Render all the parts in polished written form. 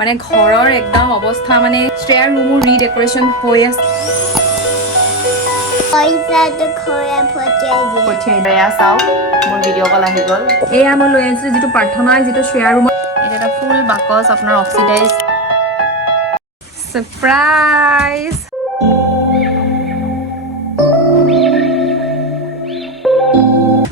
মানে ঘৰৰ একদম অৱস্থা মানে শ্ৰেয়াৰ ৰুমো ৰিডেকৰেশ্যন হৈ আছে এয়া চাওক মোৰ ভিডিঅ' কল আহি গ'ল এয়া মই লৈ আনিছোঁ যিটো প্ৰাৰ্থনা যিটো শ্ৰেয়াৰ ৰুমত এটা এটা ফুল বাকচ আপোনাৰ oxidise surprise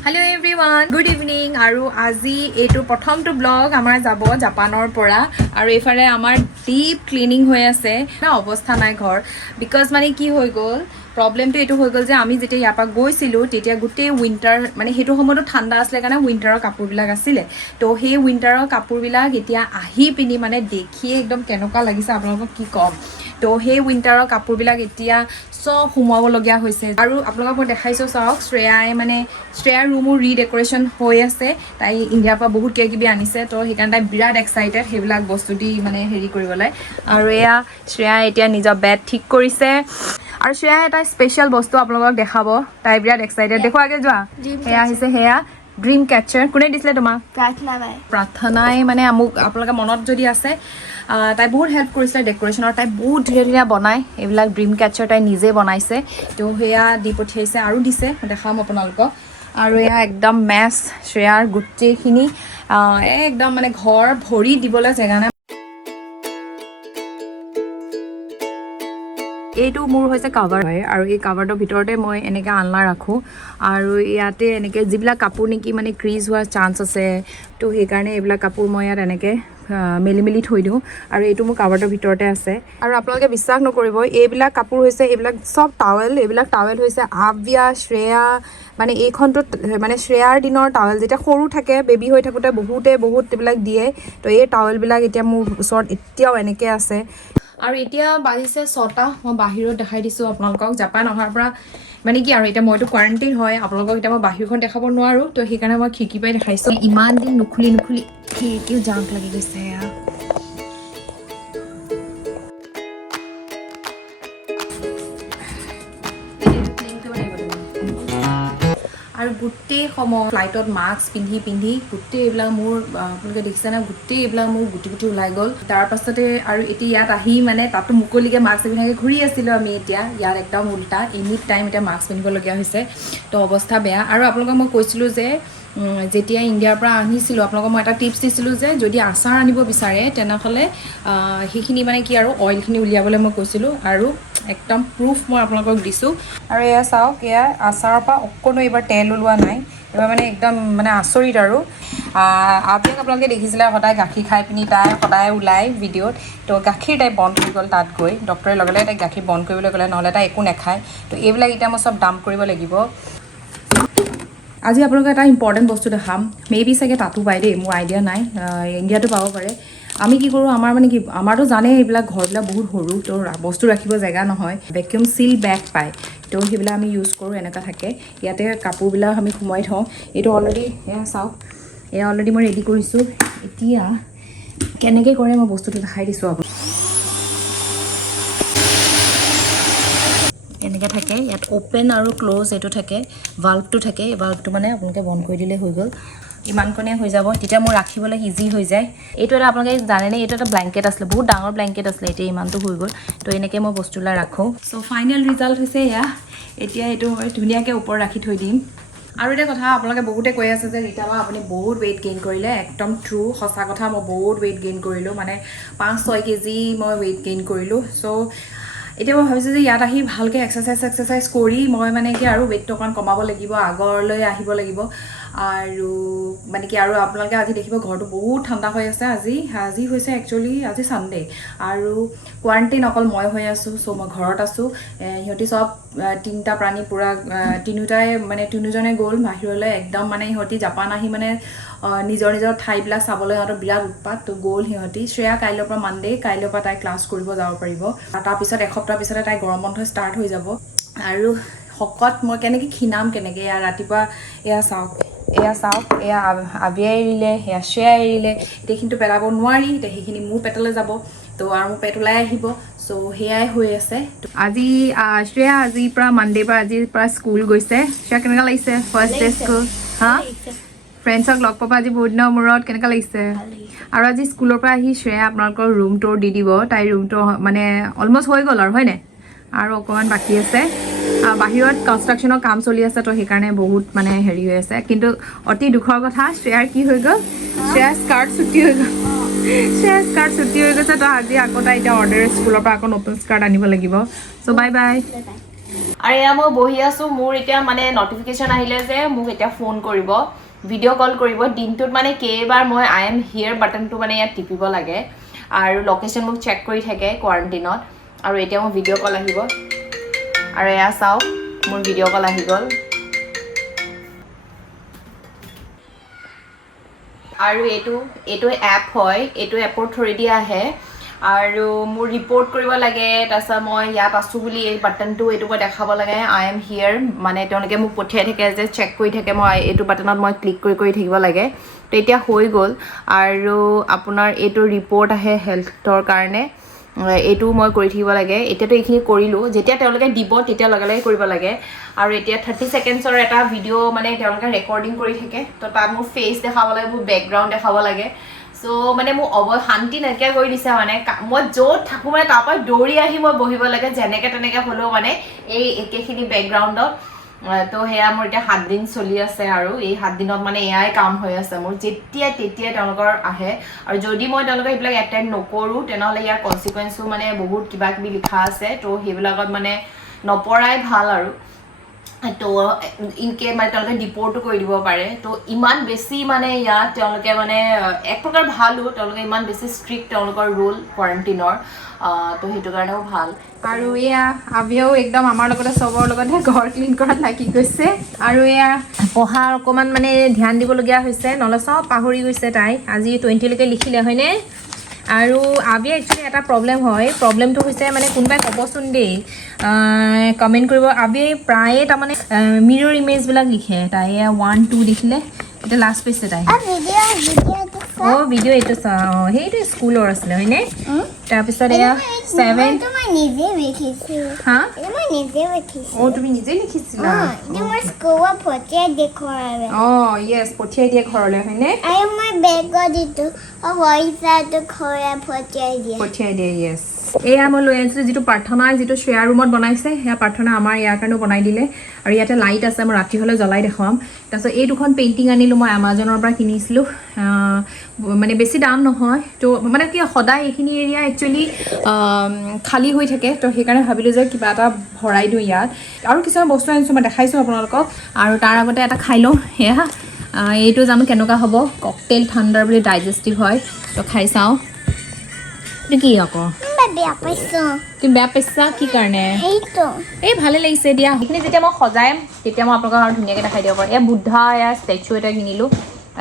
hello' everyone good evening আৰু আজি এইটো প্ৰথমটো ব্লগ আমাৰ যাব জাপানৰ পৰা আৰু এইফালে আমাৰ ডিপ ক্লিনিং হৈ আছে অৱস্থা নাই ঘৰ বিকজ মানে কি হৈ গ'ল প্ৰব্লেমটো এইটো হৈ গ'ল যে আমি যেতিয়া ইয়াৰ পৰা গৈছিলোঁ তেতিয়া গোটেই উইণ্টাৰ মানে সেইটো সময়তো ঠাণ্ডা আছিলে কাৰণে উইণ্টাৰৰ কাপোৰবিলাক আছিলে তো সেই উইণ্টাৰৰ কাপোৰবিলাক এতিয়া আহি পিনি মানে দেখিয়ে একদম কেনেকুৱা লাগিছে আপোনালোকক কি ক'ম তো সেই উইণ্টাৰৰ কাপোৰবিলাক এতিয়া চব সোমাবলগীয়া হৈছে আৰু আপোনালোকক মই দেখাইছোঁ চাওক শ্ৰেয়াৰ ৰুমো ৰিডেকৰেশ্যন হৈ আছে তাই ইণ্ডিয়াৰ পৰা বহুত কিবাকিবি আনিছে তো সেইকাৰণে তাই বিৰাট এক্সাইটেড সেইবিলাক বস্তু দি মানে হেৰি কৰিবলৈ আৰু এয়া শ্ৰেয়াই এতিয়া নিজৰ বেড ঠিক কৰিছে আৰু শ্ৰেয়াই এটা স্পেচিয়েল বস্তু আপোনালোকক দেখাব তাই বিৰাট এক্সাইটেড দেখো আগে যোৱা সেয়া আহিছে সেয়া ড্ৰিম কেটচাৰ কোনে দিছিলে তোমাক প্ৰাৰ্থনাই মানে মোক আপোনালোকে মনত যদি আছে তাই বহুত হেল্প কৰিছিলে ডেকৰেশ্যনৰ তাই বহুত ধুনীয়া ধুনীয়া বনায় এইবিলাক ড্ৰিম কেটচাৰ তাই নিজে বনাইছে তো সেয়া দি পঠিয়াইছে আৰু দিছে দেখাম আপোনালোকক আৰু এয়া একদম মেছ শ্ৰেয়াৰ গোটেইখিনি একদম মানে ঘৰ ভৰি দিবলৈ জেগা নাই এইটো মোৰ হৈছে কাভাৰ হয় আৰু এই কাভাৰটোৰ ভিতৰতে মই এনেকৈ আলনা ৰাখোঁ আৰু ইয়াতে এনেকৈ যিবিলাক কাপোৰ নেকি মানে ক্ৰিজ হোৱাৰ চান্স আছে তো সেইকাৰণে এইবিলাক কাপোৰ মই ইয়াত এনেকৈ মেলি মেলি থৈ দিওঁ আৰু এইটো মোৰ কাভাৰটোৰ ভিতৰতে আছে আৰু আপোনালোকে বিশ্বাস নকৰিব এইবিলাক কাপোৰ হৈছে এইবিলাক চব টাৱেল এইবিলাক টাৱেল হৈছে আব্যা শ্ৰেয়া মানে এইখনটোত মানে শ্ৰেয়াৰ দিনৰ টাৱেল যেতিয়া সৰু থাকে বেবী হৈ থাকোঁতে বহুত এইবিলাক দিয়ে তো এই টাৱেলবিলাক এতিয়া মোৰ ওচৰত এতিয়াও এনেকৈ আছে আৰু এতিয়া বাজিছে 6টা মই বাহিৰত দেখাই দিছোঁ আপোনালোকক জাপান অহাৰ পৰা মানে কি আৰু এতিয়া মইতো কোৱাৰেণ্টাইন হয় আপোনালোকক এতিয়া মই বাহিৰখন দেখাব নোৱাৰোঁ তো সেইকাৰণে মই খিৰিকী পাই দেখাইছোঁ ইমান দিন নুখুলি খিৰিকীও জাম লাগি গৈছে আৰু গোটেই সময় ফ্লাইটত মাস্ক পিন্ধি গোটেই এইবিলাক মোৰ আপোনালোকে দেখিছে না গোটেই এইবিলাক মোৰ গুটি ওলাই গ'ল তাৰ পাছতে আৰু এতিয়া ইয়াত আহি মানে তাতো মুকলিকৈ মাস্ক পিন্ধাকৈ ঘূৰি আছিলোঁ আমি এতিয়া ইয়াত একদম উল্টা এনি টাইম এতিয়া মাস্ক পিন্ধিবলগীয়া হৈছে তো অৱস্থা বেয়া আৰু আপোনালোকক মই কৈছিলোঁ যে যেতিয়া ইণ্ডিয়াৰ পৰা আনিছিলোঁ আপোনালোকক মই এটা টিপছ দিছিলোঁ যে যদি আচাৰ আনিব বিচাৰে তেনেহ'লে সেইখিনি মানে কি আৰু অইলখিনি উলিয়াবলৈ মই কৈছিলোঁ আৰু একদম প্ৰুফ মই আপোনালোকক দিছোঁ আৰু এয়া চাওক এয়া আচাৰৰ পৰা অকণো এইবাৰ তেল ওলোৱা নাই এইবাৰ মানে একদম মানে আচৰিত আৰু আপোনালোকে দেখিছিলে সদায় গাখীৰ খাই পিনি তাই সদায় ওলাই ভিডিঅ'ত তো গাখীৰ তাই বন্ধ হৈ গ'ল তাত গৈ ডক্টৰে লগে লগে তাইক গাখীৰ বন্ধ কৰিবলৈ ক'লে নহ'লে তাই একো নাখায় তো এইবিলাক এতিয়া মই চব দাম কৰিব লাগিব আজি আপোনালোকে এটা ইম্পৰ্টেণ্ট বস্তু দেখাম মেবি চাগে তাতো পায় দেই মোৰ আইডিয়া নাই ইণ্ডিয়াতো পাব পাৰে আমি কি কৰোঁ আমাৰ মানে কি আমাৰতো জানেই এইবিলাক ঘৰবিলাক বহুত সৰু তো বস্তু ৰাখিব জেগা নহয় ভেকিউম চিল বেগ পায় তো সেইবিলাক আমি ইউজ কৰোঁ এনেকুৱা থাকে ইয়াতে কাপোৰবিলাক আমি সোমাই থওঁ এইটো অলৰেডি এয়া চাওক এয়া অলৰেডি মই ৰেডি কৰিছোঁ এতিয়া কেনেকৈ কৰে মই বস্তুটো দেখাই দিছোঁ আপোনাক এনেকৈ থাকে ইয়াত অ'পেন আৰু ক্ল'জ এইটো থাকে ভাল্ভটো থাকে এই ভাল্ভটো মানে আপোনালোকে বন্ধ কৰি দিলে হৈ গ'ল ইমানকণে হৈ যাব তেতিয়া মোৰ ৰাখিবলৈ ইজি হৈ যায় এইটো এটা আপোনালোকে জানেনে এইটো এটা ব্লেংকেট আছিলে বহুত ডাঙৰ ব্লেংকেট আছিলে এতিয়া ইমানটো হৈ গ'ল তো এনেকৈ মই বস্তুবিলাক ৰাখোঁ চ' ফাইনেল ৰিজাল্ট হৈছে এয়া এতিয়া এইটো মই ধুনীয়াকৈ ওপৰত ৰাখি থৈ দিম আৰু এটা কথা আপোনালোকে বহুতে কৈ আছে যে ৰীতা বা আপুনি বহুত ৱেইট গেইন কৰিলে একদম ট্ৰু সঁচা কথা মই বহুত ৱেইট গেইন কৰিলোঁ মানে 5-6 কেজি মই ৱেইট গেইন কৰিলোঁ চ' এতিয়া মই ভাবিছোঁ যে ইয়াত আহি ভালকৈ এক্সাৰচাইজ কৰি মই মানে কি আৰু ৱেইটটো অকণমান কমাব লাগিব আগলৈ আহিব লাগিব আৰু মানে কি আৰু আপোনালোকে আজি দেখিব ঘৰটো বহুত ঠাণ্ডা হৈ আছে আজি হৈছে একচুৱেলি আজি ছানডে আৰু কোৱাৰেণ্টাইন অকল মই হৈ আছোঁ চ' মই ঘৰত আছোঁ সিহঁতি চব 3টা প্ৰাণী পূৰা তিনিজনে গ'ল বাহিৰলৈ একদম মানে সিহঁতি জাপান আহি মানে নিজৰ ঠাইবিলাক চাবলৈ সিহঁতৰ বিৰাট উৎপাত তো গ'ল সিহঁতি শ্ৰেয়া কাইলৈৰ পৰা মানডে কাইলৈৰ পৰা তাই ক্লাছ কৰিব যাব পাৰিব তাৰপিছত এসপ্তাহ পিছতে তাই গৰম বন্ধ ষ্টাৰ্ট হৈ যাব আৰু শকত মই কেনেকৈ ক্ষীণাম কেনেকৈ এয়া ৰাতিপুৱা এয়া চাওক এয়া আবিয়াই এৰিলে সেয়া শ্ৰেয়া এৰিলে এতিয়া কিন্তু পেলাব নোৱাৰি এতিয়া সেইখিনি মোৰ পেটলৈ যাব তো আৰু মোৰ পেট ওলাই আহিব চ' সেয়াই হৈ আছে আজি শ্ৰেয়া আজিৰ পৰা মানডেৰ পৰা আজিৰ পৰা স্কুল গৈছে শ্ৰেয়া কেনেকুৱা লাগিছে ফাৰ্ষ্ট ডে স্কুল হা ফ্ৰেণ্ডছক লগ পাবা আজি বহুত দিনৰ মূৰত কেনেকুৱা লাগিছে আৰু আজি স্কুলৰ পৰা আহি শ্ৰেয়া আপোনালোকৰ ৰুম টুৰ দি দিব তাই ৰুমটো মানে অলমষ্ট হৈ গ'ল আৰু হয়নে আৰু অকণমান বাকী আছে বাহিৰত কনষ্ট্ৰাকশ্যনৰ কাম চলি আছে তো সেইকাৰণে বহুত মানে হেৰি হৈ আছে কিন্তু অতি দুখৰ কথা শ্ৰেয়াৰ কি হৈ গ'ল শ্ৰেয়াৰ স্কাৰ্ট ছুটি হৈ গ'ল শ্ৰেয়াৰ স্কাৰ্ট ছুটি হৈ গৈছে তো আজি আকৌ তাই এতিয়া অৰ্ডাৰ স্কুলৰ পৰা আকৌ নতুন স্কাৰ্ট আনিব লাগিব চ' বাই বাই আৰু এয়া মই বহি আছোঁ মোৰ এতিয়া মানে নটিফিকেশ্যন আহিলে যে মোক এতিয়া ফোন কৰিব ভিডিঅ' কল কৰিব দিনটোত মানে কেইবাৰ মই আই এম হিয়াৰ বাটনটো মানে ইয়াত টিপিব লাগে আৰু লোকেশ্যন মোক চেক কৰি থাকে কোৱাৰেণ্টিনত আৰু এতিয়া মোৰ ভিডিঅ' কল আহিব আৰু এয়া চাওক মোৰ ভিডিঅ' কল আহি গ'ল আৰু এইটো এপ হয় এইটো এপৰ থ্ৰুৱেদি আহে আৰু মোৰ ৰিপৰ্ট কৰিব লাগে তাৰপিছত মই ইয়াত আছোঁ বুলি এই বাটনটো এইটো মই দেখাব লাগে আই এম হিয়াৰ মানে তেওঁলোকে মোক পঠিয়াই থাকে যে চেক কৰি থাকে মই এইটো বাটনত মই ক্লিক কৰি থাকিব লাগে তো এতিয়া হৈ গ'ল আৰু আপোনাৰ এইটো ৰিপৰ্ট আহে হেল্থৰ কাৰণে এইটো মই কৰি থাকিব লাগে এতিয়াতো এইখিনি কৰিলোঁ যেতিয়া তেওঁলোকে দিব তেতিয়া লগে লগে কৰিব লাগে আৰু এতিয়া 30 ছেকেণ্ডছৰ এটা ভিডিঅ' মানে তেওঁলোকে ৰেকৰ্ডিং কৰি থাকে তো তাত মোৰ ফেচ দেখাব লাগে মোৰ বেকগ্ৰাউণ্ড দেখাব লাগে চ' মানে মোক শান্তি নাইকিয়া কৰি দিছে মানে মই য'ত থাকোঁ মানে তাৰ পৰা দৌৰি আহি মই বহিব লাগে যেনেকৈ তেনেকৈ হ'লেও মানে এই একেখিনি বেকগ্ৰাউণ্ডত তো সেয়া মোৰ এতিয়া 7 দিন চলি আছে আৰু এই 7 দিনত মানে এয়াই কাম হৈ আছে মোৰ যেতিয়াই তেতিয়াই তেওঁলোকৰ আহে আৰু যদি মই তেওঁলোকক এইবিলাক এটেণ্ড নকৰোঁ তেনেহ'লে ইয়াৰ কনচিকুৱেঞ্চো মানে বহুত কিবা কিবি লিখা আছে তো সেইবিলাকত মানে নপৰাই ভাল আৰু তো ইনকে মানে তেওঁলোকে ডিপৰ্টো কৰি দিব পাৰে তো ইমান বেছি মানে ইয়াত তেওঁলোকে মানে এক প্ৰকাৰ ভালো তেওঁলোকে ইমান বেছি ষ্ট্ৰিক্ট তেওঁলোকৰ ৰুল কোৱাৰেণ্টিনৰ তো সেইটো কাৰণেও ভাল আৰু এয়া আবিয়েও একদম আমাৰ লগতে চবৰ লগতে ঘৰ ক্লিন কৰাত লাগি গৈছে আৰু এয়া পঢ়া অকণমান মানে ধ্যান দিবলগীয়া হৈছে নহ'লে চব পাহৰি গৈছে তাই আজি 20 লৈকে লিখিলে হয়নে আৰু আবিয়ে একচুৱেলি এটা প্ৰব্লেম হয় প্ৰব্লেমটো হৈছে মানে কোনোবাই ক'বচোন দেই কমেণ্ট কৰিব আবিয়ে প্ৰায়ে তাৰমানে মিৰৰ ইমেজবিলাক লিখে তাই 1 2 লিখিলে এতিয়া লাষ্ট পাইছে তাই অঁ ভিডিঅ' এইটো চা অঁ সেইটো স্কুলৰ আছিলে হয়নে তাৰপিছত এয়া 7 হা অঁ তুমি নিজে লিখিছিলা অঁ য়েছ পঠিয়াই দিয়ে ঘৰলৈ হয়নে পঠিয়াই দিয়ে য়েছ এয়া মই লৈ আনিছিলোঁ যিটো প্ৰাৰ্থনা যিটো শ্ৰেয়াৰ ৰুমত বনাইছে সেয়া প্ৰাৰ্থনা আমাৰ ইয়াৰ কাৰণেও বনাই দিলে আৰু ইয়াতে লাইট আছে মই ৰাতি হ'লে জ্বলাই দেখুৱাম তাৰপিছত এই দুখন পেইণ্টিং আনিলোঁ মই আমাজনৰ পৰা কিনিছিলোঁ মানে বেছি দাম নহয় তো মানে কি সদায় এইখিনি এৰিয়া একচুৱেলি খালী হৈ থাকে তো সেইকাৰণে ভাবিলোঁ যে কিবা এটা ভৰাই দিওঁ ইয়াত আৰু কিছুমান বস্তু আনিছোঁ মই দেখাইছোঁ আপোনালোকক আৰু তাৰ আগতে এটা খাই লওঁ সেয়া এইটো জানো কেনেকুৱা হ'ব ককটেইল ঠাণ্ডাৰ বুলি ডাইজেষ্টিভ হয় তো খাই চাওঁ এইটো কি আকৌ তুমি বেয়া পাইছা কি কাৰণে এই ভালে লাগিছে দিয়া সেইখিনি যেতিয়া মই সজাম তেতিয়া মই আপোনালোকক আৰু ধুনীয়াকৈ দেখাই দিব পাৰোঁ এয়া বুদ্ধা এয়া ষ্টেচু এটা কিনিলোঁ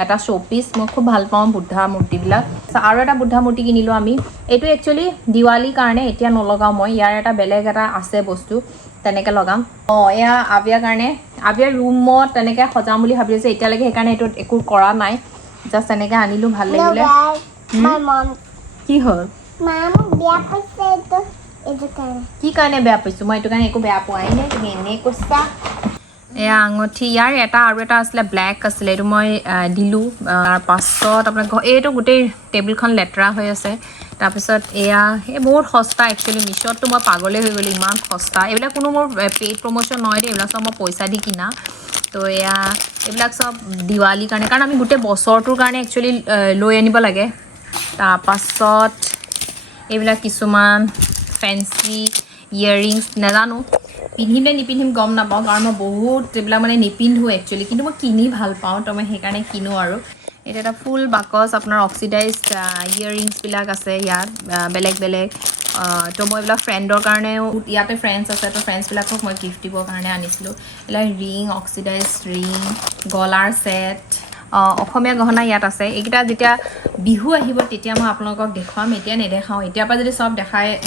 এটা শ্ব'পিচ মই খুব ভাল পাওঁ বুদ্ধা মূৰ্তিবিলাক আৰু এটা বুদ্ধা মূৰ্তি কিনিলোঁ আমি এইটো একচুৱেলি দিৱালীৰ কাৰণে এতিয়া নলগাওঁ মই ইয়াৰ এটা বেলেগ এটা আছে বস্তু তেনেকৈ লগাম অঁ এয়া আবিয়াৰ কাৰণে আবিয়াৰ ৰুমত তেনেকৈ সজাম বুলি ভাবি আছোঁ এতিয়ালৈকে সেইকাৰণে এইটো একো কৰা নাই জাষ্ট এনেকৈ আনিলোঁ ভাল লাগিলে কি হ'ল কি কাৰণে বেয়া পাইছোঁ মই এইটো কাৰণে একো বেয়া পোৱাই নাই তুমি এনেই কৈছা এয়া আঙুঠি ইয়াৰ এটা আৰু এটা আছিলে ব্লেক আছিলে এইটো মই দিলোঁ তাৰপাছত আপোনাৰ এইটো গোটেই টেবুলখন লেতেৰা হৈ আছে তাৰপিছত এয়া এই বহুত সস্তা একচুৱেলি মিছ'ততো মই পাগলেই হৈ গ'লোঁ ইমান সস্তা এইবিলাক কোনো মোৰ পেইড প্ৰমোশ্যন নহয় দেই এইবিলাক চব মই পইচা দি কিনা তো এয়া এইবিলাক চব দিৱালীৰ কাৰণে কাৰণ আমি গোটেই বছৰটোৰ কাৰণে একচুৱেলি লৈ আনিব লাগে তাৰপাছত এইবিলাক কিছুমান ফেঞ্চি ইয়েৰিংছ নাজানো পিন্ধিম নে নিপিন্ধিম গম নাপাওঁ কাৰণ মই বহুত এইবিলাক মানে নিপিন্ধোঁ একচুৱেলি কিন্তু মই কিনি ভাল পাওঁ তো মই সেইকাৰণে কিনো আৰু এইটো এটা ফুল বাকচ আপোনাৰ অক্সিডাইজড ইয়েৰিংছবিলাক আছে ইয়াত বেলেগ বেলেগ তো মই এইবিলাক ফ্ৰেণ্ডৰ কাৰণেও ইয়াতে ফ্ৰেণ্ডছ আছে তো ফ্ৰেণ্ডছবিলাকক মই গিফ্ট দিবৰ কাৰণে আনিছিলোঁ এইবিলাক ৰিং অক্সিডাইজড ৰিং গলাৰ ছেট অসমীয়া গহনা ইয়াত আছে এইকেইটা যেতিয়া বিহু আহিব তেতিয়া মই আপোনালোকক দেখুৱাম এতিয়া নেদেখাওঁ এতিয়াৰ পৰা যদি চব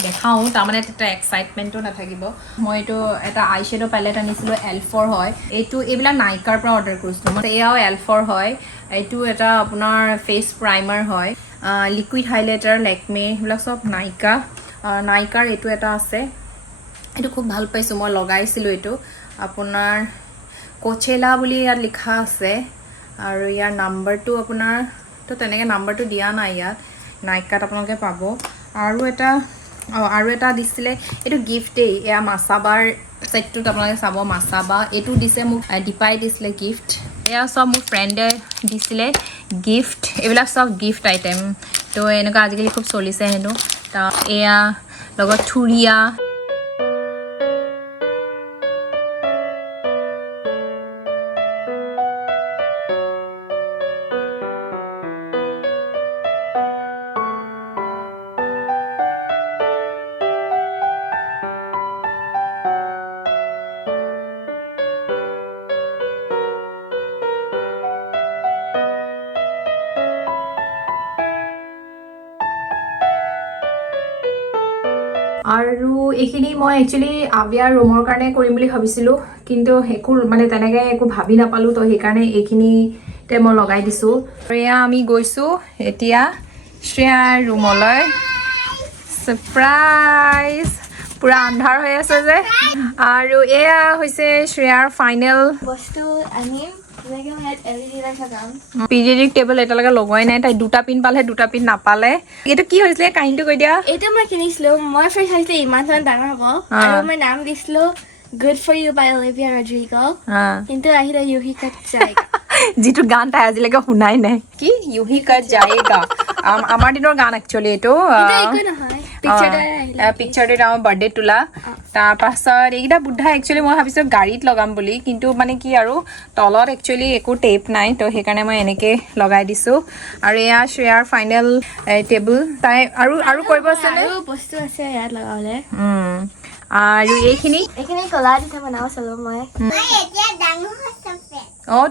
দেখাওঁ তাৰমানে তেতিয়া এক্সাইটমেণ্টো নাথাকিব মই এইটো এটা আই শ্বেডো পেলেট আনিছিলোঁ L4 হয় এইবিলাক নাইকাৰ পৰা অৰ্ডাৰ কৰিছিলোঁ মই এয়াও L4 হয় এইটো এটা আপোনাৰ ফেচ প্ৰাইমাৰ হয় লিকুইড হাইলাইটাৰ লেকমে সেইবিলাক চব নাইকাৰ এইটো এটা আছে এইটো খুব ভাল পাইছোঁ মই লগাইছিলোঁ এইটো আপোনাৰ কোচেলা বুলি ইয়াত লিখা আছে আৰু ইয়াৰ নাম্বাৰটো আপোনাৰ তো তেনেকৈ নাম্বাৰটো দিয়া নাই ইয়াত নাইকাত আপোনালোকে পাব আৰু এটা দিছিলে এইটো গিফ্টেই এয়া মাছাবাৰ ছেটটোত আপোনালোকে চাব মাছাবা এইটো দিছে মোক দীপাই দিছিলে গিফ্ট এয়া চব মোৰ ফ্ৰেণ্ডে দিছিলে গিফ্ট এইবিলাক চব গিফ্ট আইটেম তো এনেকুৱা আজিকালি খুব চলিছে হেনো তো এয়া লগত থুৰিয়া আৰু এইখিনি মই একচুৱেলি আবিয়াৰ ৰুমৰ কাৰণে কৰিম বুলি ভাবিছিলোঁ কিন্তু একো মানে তেনেকৈ একো ভাবি নাপালোঁ তো সেইকাৰণে এইখিনিতে মই লগাই দিছোঁ আৰু এয়া আমি গৈছোঁ এতিয়া শ্ৰেয়াৰ ৰুমলৈ ছাৰপ্ৰাইজ পুৰা আন্ধাৰ হৈ আছে যে আৰু এয়া হৈছে শ্ৰেয়াৰ ফাইনেল বস্তু আনিম পিৰিয়ডিক টেবল এতিয়ালৈকে লগোৱাই নাই তাই দুটা পিন পালে দুটা পিন নাপালে এইটো কি হৈছিলে কাহিনীটো কৈ দিয়া এইটো মই কিনিছিলোঁ মই ফাৰ্ষ্ট ভাবিছিলোঁ ইমান ডাঙৰ হ'ব আৰু মই নাম দিছিলোঁ good for you by Olivia Rodrigo কিন্তু আহিলে ইউহি কাট জায়েগা যিটো গান তাই আজিলৈকে শুনাই নাই কি ইউহি কাট জায়েগা আমাৰ দিনৰ গান একচুৱেলি এইটো একো নহয় পিকচাৰটোত আমাৰ বাৰ্থডে তোলা তাৰপাছত এইকেইটা বুদ্ধা একচুৱেলি মই ভাবিছোঁ গাড়ীত লগাম বুলি কিন্তু মানে কি আৰু তলত একচুৱেলি একো টেপ নাই তো সেইকাৰণে মই এনেকৈ লগাই দিছোঁ আৰু এয়া শ্ৰেয়াৰ ফাইনেল টেবুল তাই আৰু কৰিব আছেনে আৰু বস্তু আছে ইয়াত লগাবলৈ আৰু এইখিনি কলা দি বনাব চালো মই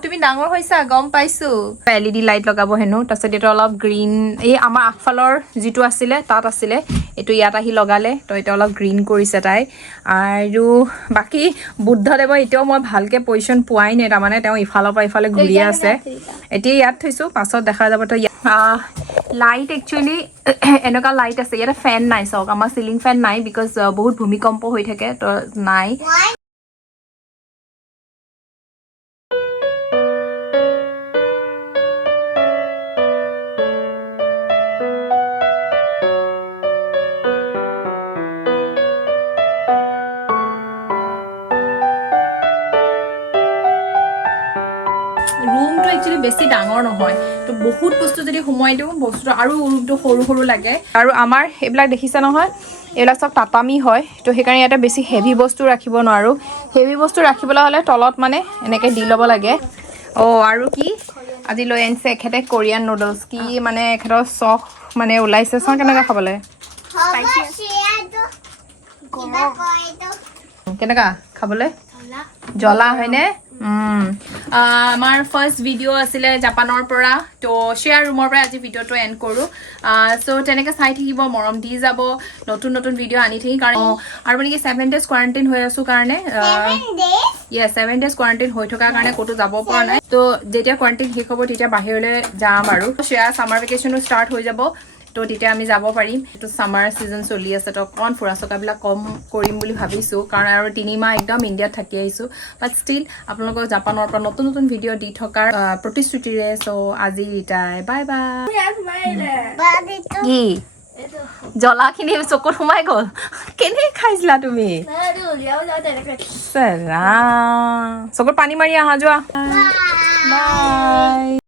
তুমি ডাঙৰ হৈছা গম পাইছোঁ LED লাইট লগাব হেনো তাৰপিছত এইটো অলপ গ্ৰীণ এই আমাৰ আগফালৰ যিটো আছিলে তাত আছিলে এইটো ইয়াত আহি লগালে তো এইটো অলপ গ্ৰীণ কৰিছে তাই আৰু বাকী বুদ্ধদেৱৰ এতিয়াও মই ভালকৈ পজিশ্যন পোৱাই নাই তাৰমানে তেওঁ ইফালৰ পৰা ইফালে ঘূৰিয়ে আছে এতিয়া ইয়াত থৈছোঁ পাছত দেখা যাব তো লাইট একচুৱেলি এনেকুৱা লাইট আছে ইয়াতে ফেন নাই চাওক আমাৰ চিলিং ফেন নাই বিকজ বহুত ভূমিকম্প হৈ থাকে তো নাই ৰুমটো একচুৱেলি বেছি ডাঙৰ নহয় তো বহুত বস্তু যদি সোমোৱাই দিওঁ বস্তুটো আৰু ৰুমটো সৰু সৰু লাগে আৰু আমাৰ এইবিলাক দেখিছে নহয় এইবিলাক চব তাতামি হয় তো সেইকাৰণে ইয়াতে বেছি হেভি বস্তু ৰাখিব নোৱাৰোঁ হেভি বস্তু ৰাখিবলৈ হ'লে তলত মানে এনেকৈ দি ল'ব লাগে আৰু কি আজি লৈ আনিছে এখেতে কোৰিয়ান নুডলছ কি মানে এখেতৰ চখ মানে ওলাইছে চাওঁ কেনেকৈ খাবলৈ কেনেকুৱা খাবলৈ জ্বলা হয়নে আমাৰ ফাৰ্ষ্ট ভিডিঅ' আছিলে জাপানৰ পৰা তো শ্ৰেয়াৰ ৰুমৰ পৰা আজি ভিডিঅ'টো এণ্ড কৰোঁ চ' তেনেকৈ চাই থাকিব মৰম দি যাব নতুন নতুন ভিডিঅ' আনি থাকি কাৰণ আৰু মানে কি 7 days কোৱাৰেণ্টাইন হৈ আছোঁ কাৰণে 7 days কোৱাৰেণ্টাইন হৈ থকাৰ কাৰণে ক'তো যাব পৰা নাই তো যেতিয়া কোৱাৰেণ্টাইন শেষ হ'ব তেতিয়া বাহিৰলৈ যাম আৰু শ্ৰেয়াৰ ছামাৰ ভেকেশ্যনো ষ্টাৰ্ট হৈ যাব তো তেতিয়া আমি যাব পাৰিম এইটো ছামাৰ ছিজন চলি আছে তো অকণ ফুৰা চকাবিলাক কম কৰিম বুলি ভাবিছোঁ কাৰণ আৰু 3 মাহ একদম ইণ্ডিয়াত থাকি আহিছোঁ বাট ষ্টিল আপোনালোকক জাপানৰ পৰা নতুন নতুন ভিডিঅ' দি থকাৰ প্ৰতিশ্ৰুতিৰে চ' আজি ৰিটাই বাই বাই কি জ্বলাখিনি চকুত সোমাই গ'ল কেনেকৈ খাইছিলা তুমি চকুত পানী মাৰি আহা যোৱা বাই